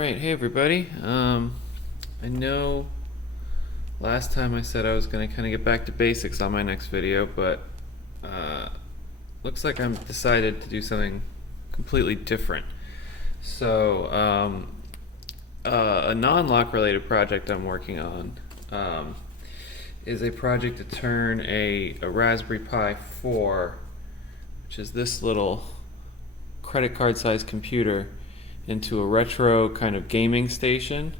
Alright, hey everybody. I know last time I said I was going to kind of get back to basics on my next video, but looks like I'm decided to do something completely different. So, a non-lock related project I'm working on is a project to turn a Raspberry Pi 4, which is this little credit card sized computer, into a retro kind of gaming station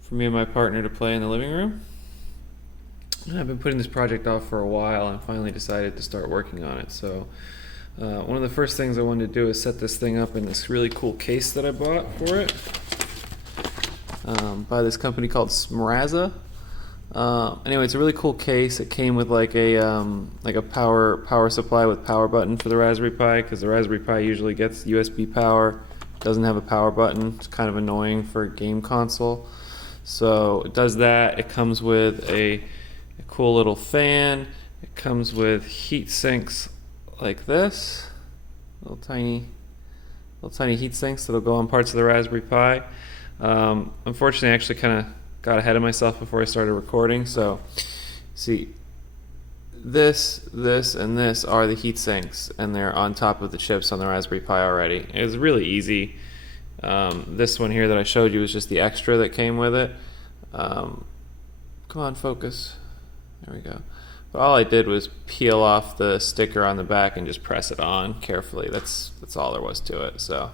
for me and my partner to play in the living room. And I've been putting this project off for a while and finally decided to start working on it. So one of the first things I wanted to do is set this thing up in this really cool case that I bought for it by this company called SMRAZA. Anyway, it's a really cool case. It came with like a power supply with power button for the Raspberry Pi, because the Raspberry Pi usually gets USB power, doesn't have a power button. It's kind of annoying for a game console. So it does that. It comes with a cool little fan. It comes with heat sinks like this, little tiny heat sinks that'll go on parts of the Raspberry Pi. Unfortunately, I actually kind of got ahead of myself before I started recording. So, see, this, and this are the heat sinks, and they're on top of the chips on the Raspberry Pi already. It was really easy. This one here that I showed you is just the extra that came with it. Come on, focus. There we go. But all I did was peel off the sticker on the back and just press it on carefully. That's all there was to it. So,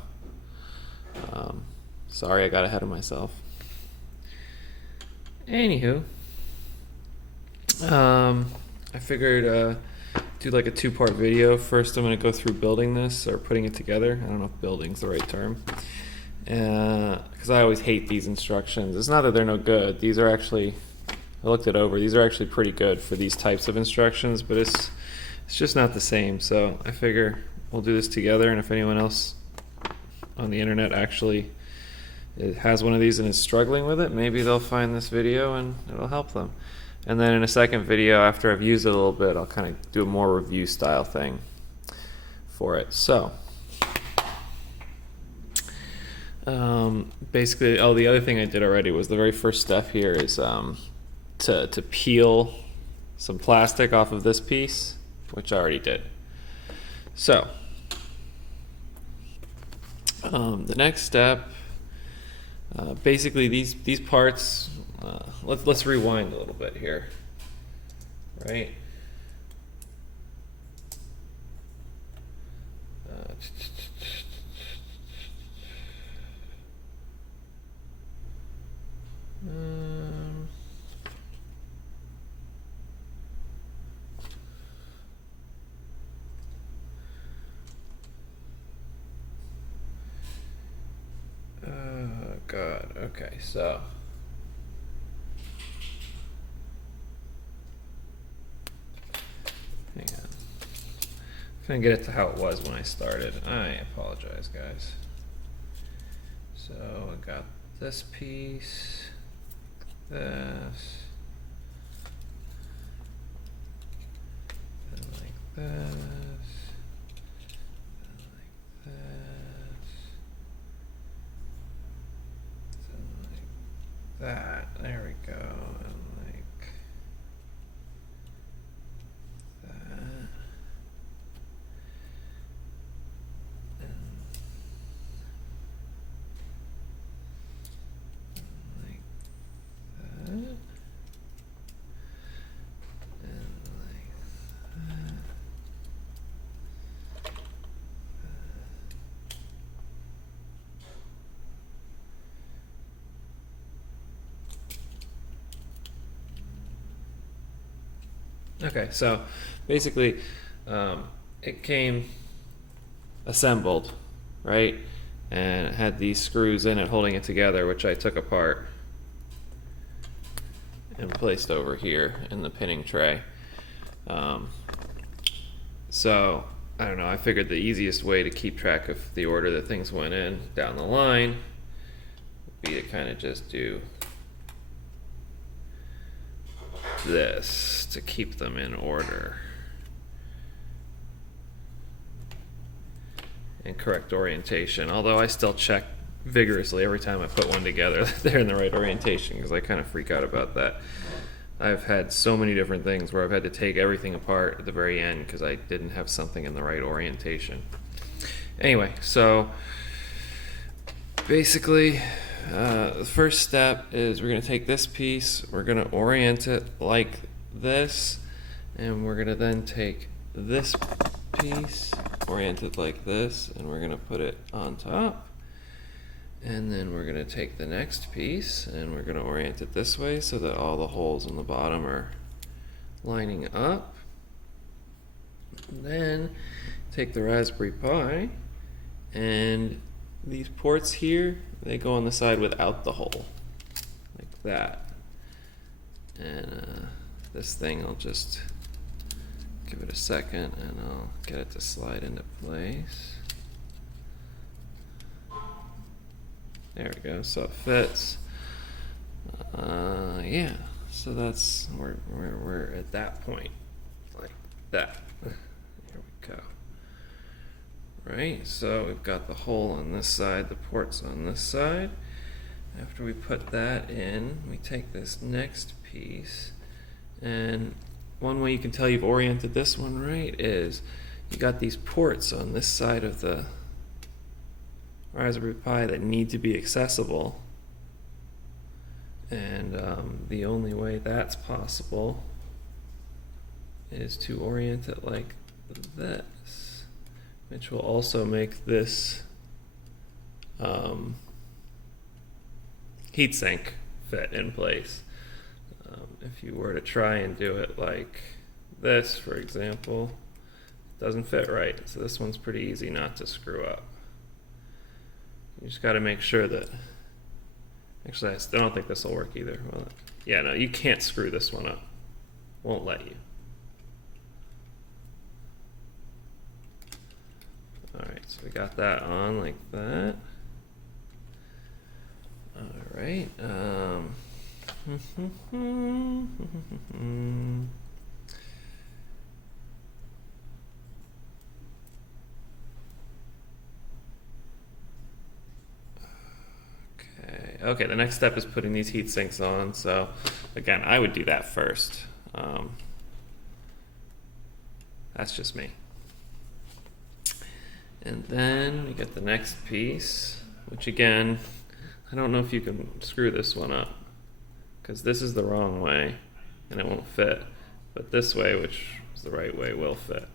sorry I got ahead of myself. Anywho, I figured do like a two-part video. First, I'm going to go through building this, or putting it together. I don't know if building's the right term, because I always hate these instructions. It's not that they're no good. These are actually, I looked it over, these are actually pretty good for these types of instructions, but it's just not the same. So I figure we'll do this together, and if anyone else on the internet actually has one of these and is struggling with it, maybe they'll find this video and it'll help them. And then in a second video, after I've used it a little bit, I'll kind of do a more review style thing for it. So basically, the other thing I did already was, the very first step here is to peel some plastic off of this piece, which I already did. So the next step, basically these parts, let's rewind a little bit here, right? God, okay, so hang on. I'm gonna get it to how it was when I started. I apologize, guys. So I got this piece, this, and like this, and like this, and like that. There we go. And like that. Okay, so basically it came assembled, right? And it had these screws in it holding it together, which I took apart and placed over here in the pinning tray. So I don't know, I figured the easiest way to keep track of the order that things went in down the line would be to kind of just do this to keep them in order and correct orientation. Although I still check vigorously every time I put one together that they're in the right orientation, because I kind of freak out about that. I've had so many different things where I've had to take everything apart at the very end because I didn't have something in the right orientation. Anyway, so basically the first step is we're going to take this piece, we're going to orient it like this, and we're going to then take this piece, orient it like this, and we're going to put it on top. And then we're going to take the next piece and we're going to orient it this way so that all the holes in the bottom are lining up. And then take the Raspberry Pi, and these ports here, they go on the side without the hole, like that. And this thing, I'll just give it a second and I'll get it to slide into place. There we go, so it fits. Yeah, so that's, we're at that point, like that. Here we go. Right, so we've got the hole on this side, the ports on this side. After we put that in, we take this next piece, and one way you can tell you've oriented this one right is you got these ports on this side of the Raspberry Pi that need to be accessible, and the only way that's possible is to orient it like this, which will also make this heatsink fit in place. If you were to try and do it like this, for example, it doesn't fit right, so this one's pretty easy not to screw up. You just got to make sure that, actually I still don't think this will work either. Well, yeah, no, you can't screw this one up. Won't let you. Alright, so we got that on like that. Alright. Okay, the next step is putting these heat sinks on. So again, I would do that first. That's just me. And then we get the next piece, which again, I don't know if you can screw this one up, because this is the wrong way and it won't fit. But this way, which is the right way, will fit.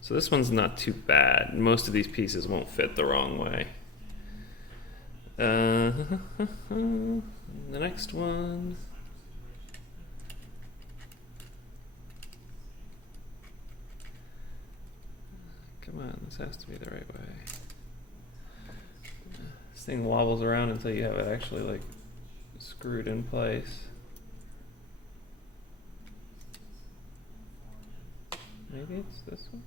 So this one's not too bad. Most of these pieces won't fit the wrong way. The next one. Come on, this has to be the right way. This thing wobbles around until you have it actually like screwed in place. Maybe it's this one?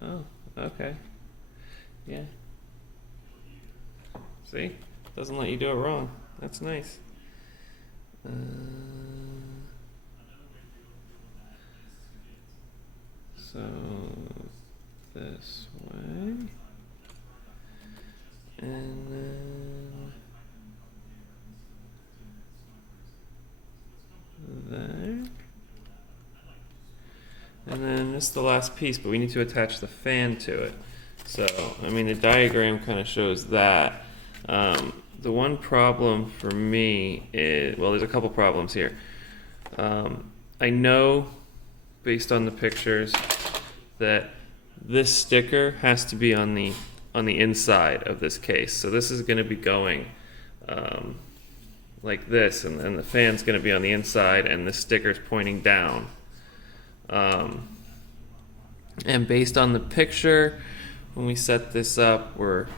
Oh, okay. Yeah. See? Doesn't let you do it wrong. That's nice. So this way. And then there. And then this is the last piece, but we need to attach the fan to it. So, I mean, the diagram kind of shows that. The one problem for me is, well, there's a couple problems here. I know, based on the pictures, that this sticker has to be on the inside of this case. So this is going to be going like this, and the fan's going to be on the inside, and the sticker's pointing down. And based on the picture, when we set this up, we're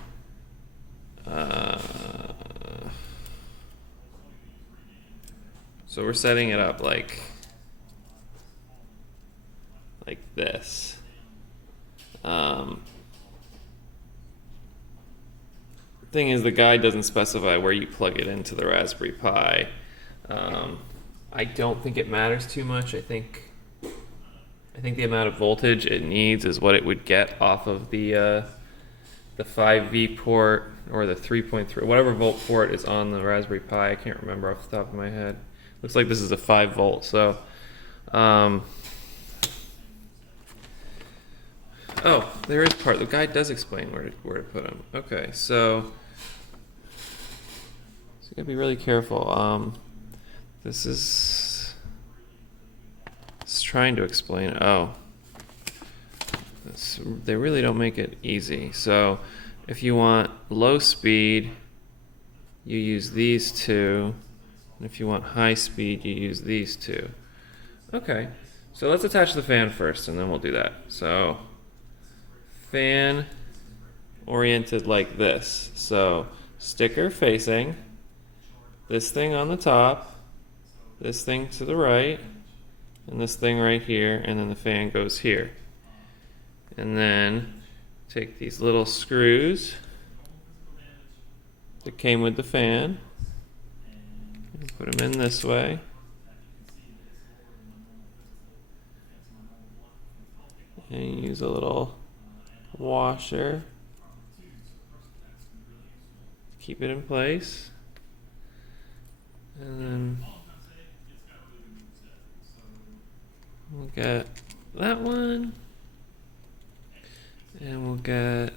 so we're setting it up like this. Thing is, the guide doesn't specify where you plug it into the Raspberry Pi. I don't think it matters too much. I think the amount of voltage it needs is what it would get off of the the 5V port or the 3.3, whatever volt port is on the Raspberry Pi. I can't remember off the top of my head. Looks like this is a 5 volt. So, oh, there is part. The guide does explain where to put them. Okay, so you gotta be really careful. This is trying to explain. Oh. They really don't make it easy. So if you want low speed, you use these two. And if you want high speed, you use these two. Okay, so let's attach the fan first and then we'll do that. So fan oriented like this. So sticker facing, this thing on the top, this thing to the right, and this thing right here, and then the fan goes here. And then take these little screws that came with the fan and put them in this way. And use a little washer. Keep it in place. And then we'll get that one. And we'll get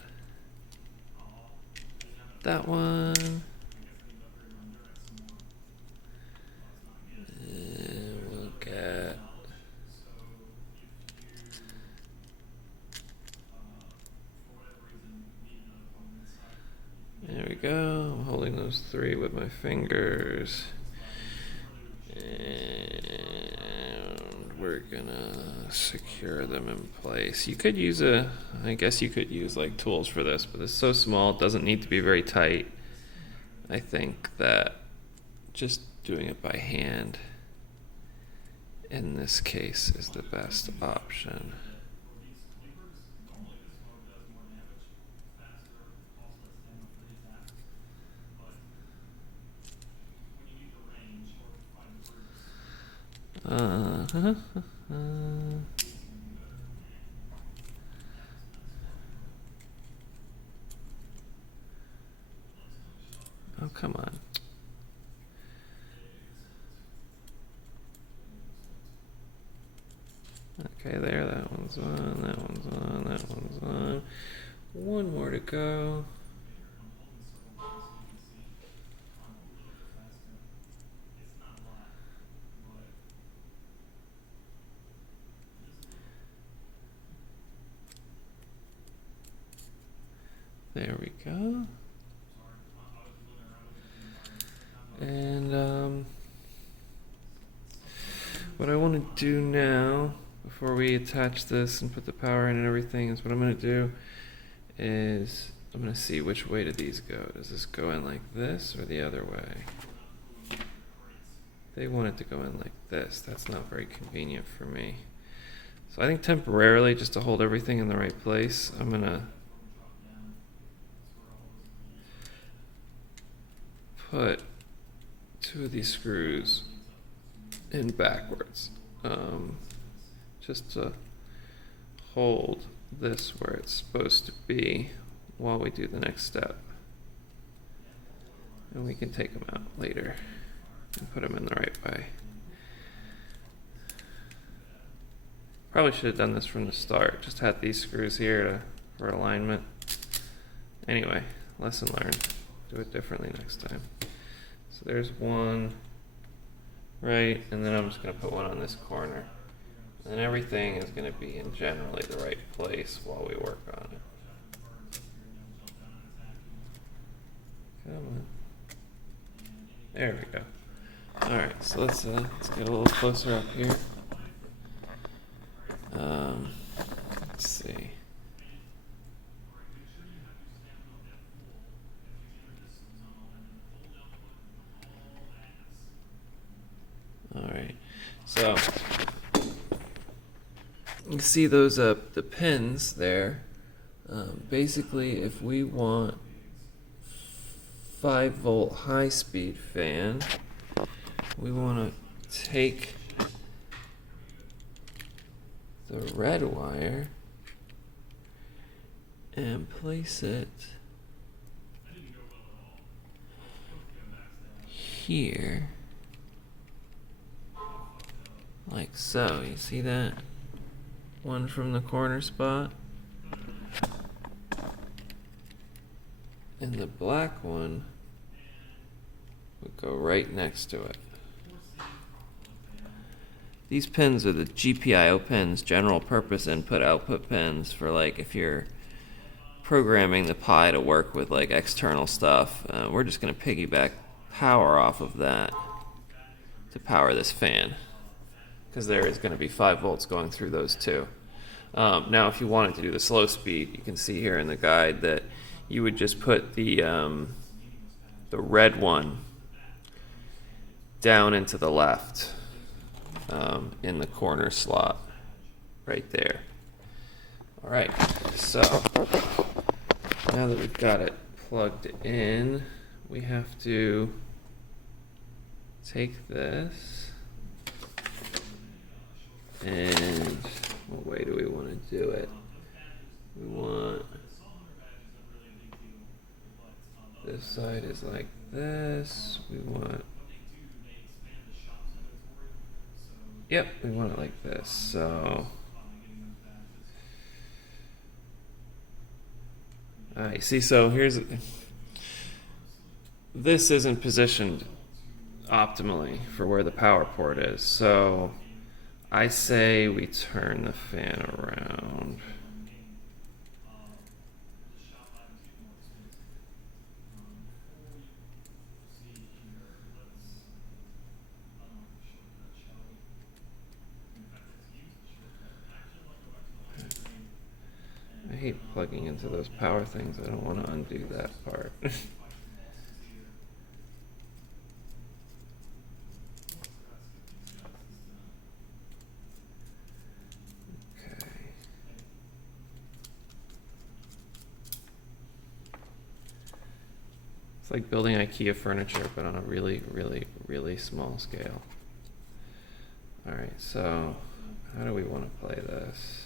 that one. And we'll get there we go. I'm holding those three with my fingers. And we're gonna secure them in place. You could use I guess you could use like tools for this, but it's so small, it doesn't need to be very tight. I think that just doing it by hand in this case is the best option. Oh, come on. Okay, there, that one's on, that one's on, that one's on. One more to go. There we go. And what I want to do now, before we attach this and put the power in and everything, is what I'm going to do is I'm going to see which way do these go. Does this go in like this or the other way? They want it to go in like this. That's not very convenient for me. So I think temporarily, just to hold everything in the right place, I'm going to put two of these screws in backwards, just to hold this where it's supposed to be while we do the next step. And we can take them out later and put them in the right way. Probably should have done this from the start, just had these screws here for alignment. Anyway, lesson learned. Do it differently next time. So there's one, right, and then I'm just going to put one on this corner. And then everything is going to be in generally the right place while we work on it. Come on. There we go. Alright, so let's get a little closer up here. Let's see. Alright, so you can see those the pins there. Basically, if we want 5-volt high-speed fan, we want to take the red wire and place it here, like so. You see that one from the corner spot? And the black one would go right next to it. These pins are the GPIO pins, general purpose input output pins, for like if you're programming the Pi to work with like external stuff. We're just going to piggyback power off of that to power this fan, because there is going to be 5 volts going through those two. Now if you wanted to do the slow speed, you can see here in the guide that you would just put the red one down into the left, in the corner slot right there. All right, so now that we've got it plugged in, we have to take this, and what way do we want to do it? We want, this side is like this, we want, yep, we want it like this. So I see. So here's, this isn't positioned optimally for where the power port is. So I say we turn the fan around. I hate plugging into those power things. I don't want to undo that part. It's like building IKEA furniture, but on a really, really, really small scale. All right, so how do we want to play this?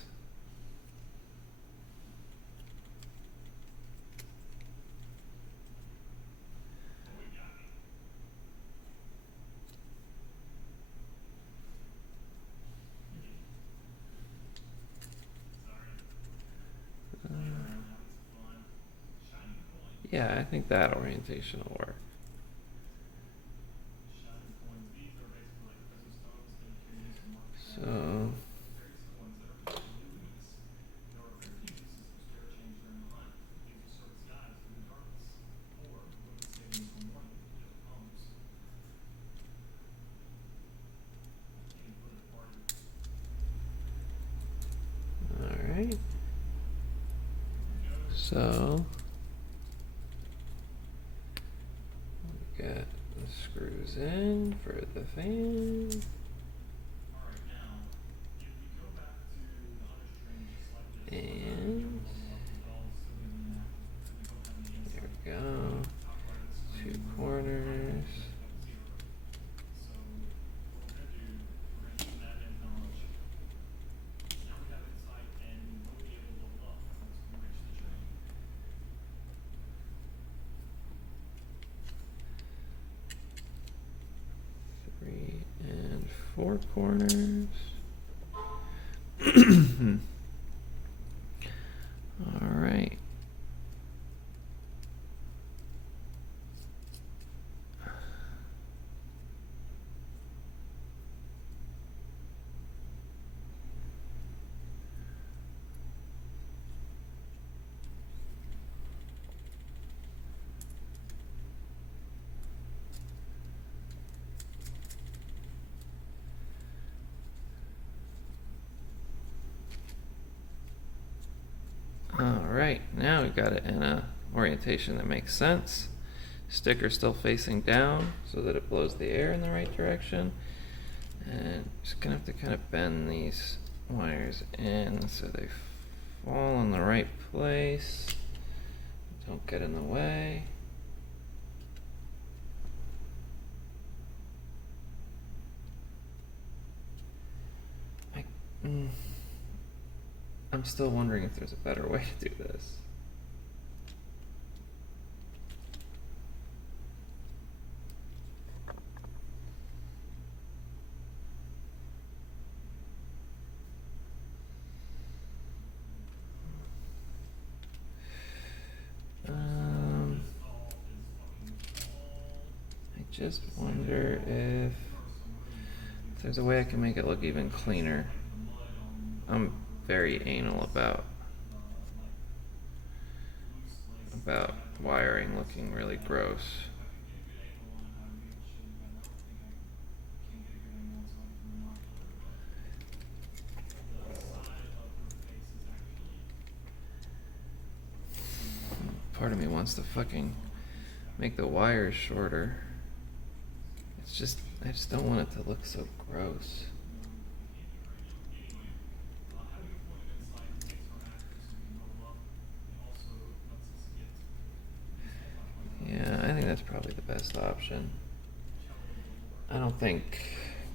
Yeah, I think that orientation will work. So all right. So we got the screws in for the fan. And there we go. 2 corners. Three and 4 corners. All right. Alright, now we've got it in a orientation that makes sense. Sticker still facing down so that it blows the air in the right direction. And just gonna have to kind of bend these wires in so they fall in the right place. Don't get in the way. I'm still wondering if there's a better way to do this. just wonder if there's a way I can make it look even cleaner. I'm very anal about wiring looking really gross. Part of me wants to fucking make the wires shorter. It's just, I just don't want it to look so gross. Yeah, I think that's probably the best option. I don't think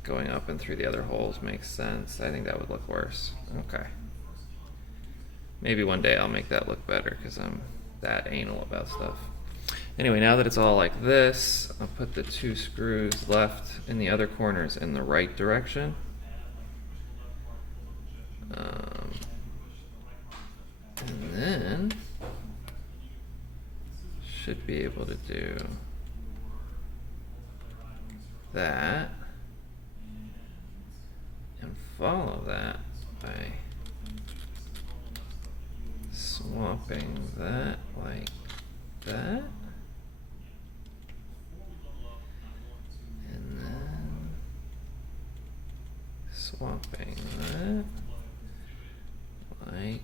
going up and through the other holes makes sense. I think that would look worse. Okay. Maybe one day I'll make that look better because I'm that anal about stuff. Anyway, now that it's all like this, I'll put the 2 screws left in the other corners in the right direction. And then should be able to do that and follow that by swapping that like that, and then swapping that like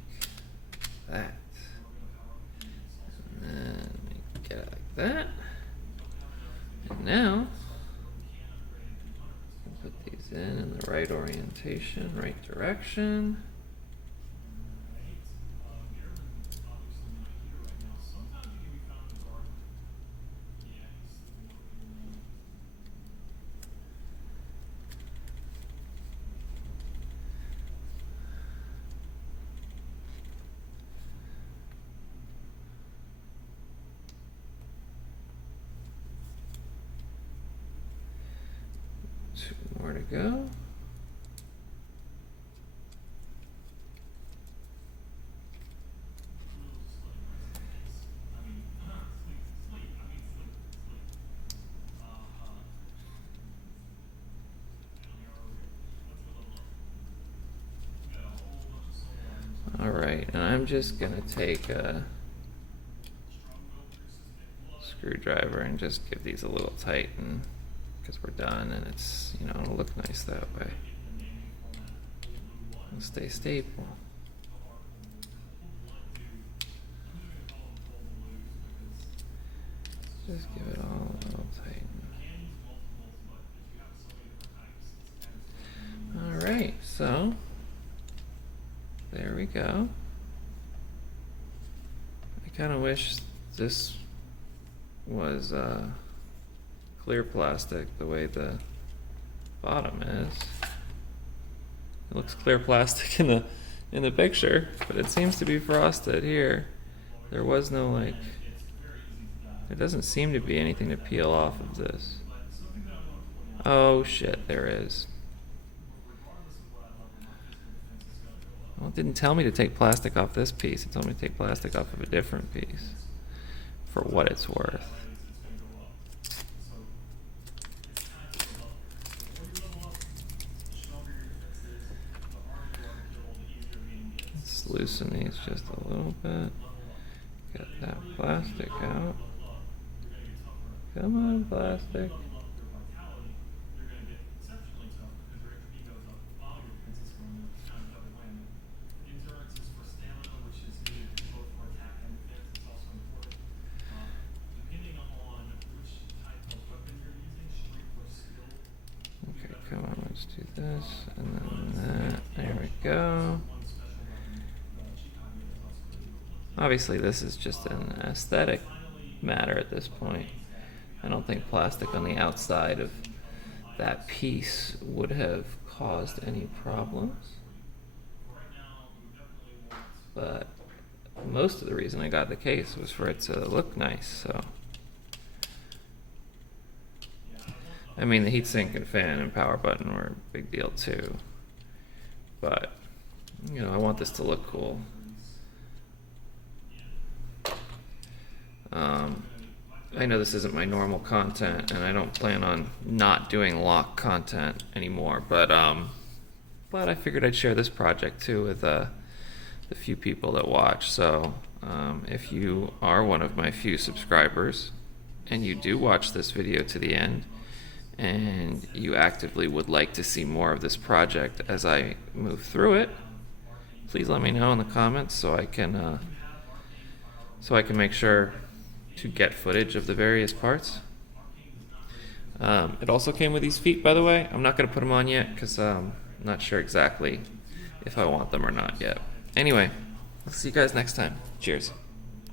that, and then get it like that, and now put these in the right orientation, right direction. Two more to go. All right, and I'm just gonna take a screwdriver and just give these a little tighten because we're done, and it's, you know, it'll look nice that way. It'll stay stable. Just give it all a little tighten. All right, so there we go. I kind of wish this was clear plastic the way the bottom is. It looks clear plastic in the picture, but it seems to be frosted here. There was no like, there doesn't seem to be anything to peel off of this. Oh shit, there is. Well, it didn't tell me to take plastic off this piece. It told me to take plastic off of a different piece, for what it's worth. Let's loosen these just a little bit. Get that plastic out. Come on, plastic. Okay, come on, let's do this, and then that. There we go. Obviously, this is just an aesthetic matter at this point. I don't think plastic on the outside of that piece would have caused any problems. But most of the reason I got the case was for it to look nice, so. I mean, the heatsink and fan and power button were a big deal too. But, you know, I want this to look cool. I know this isn't my normal content, and I don't plan on not doing lock content anymore, but I figured I'd share this project too with the few people that watch. So if you are one of my few subscribers and you do watch this video to the end and you actively would like to see more of this project as I move through it, please let me know in the comments so I can make sure to get footage of the various parts. It also came with these feet, by the way. I'm not going to put them on yet because I'm not sure exactly if I want them or not yet. Anyway, I'll see you guys next time. Cheers.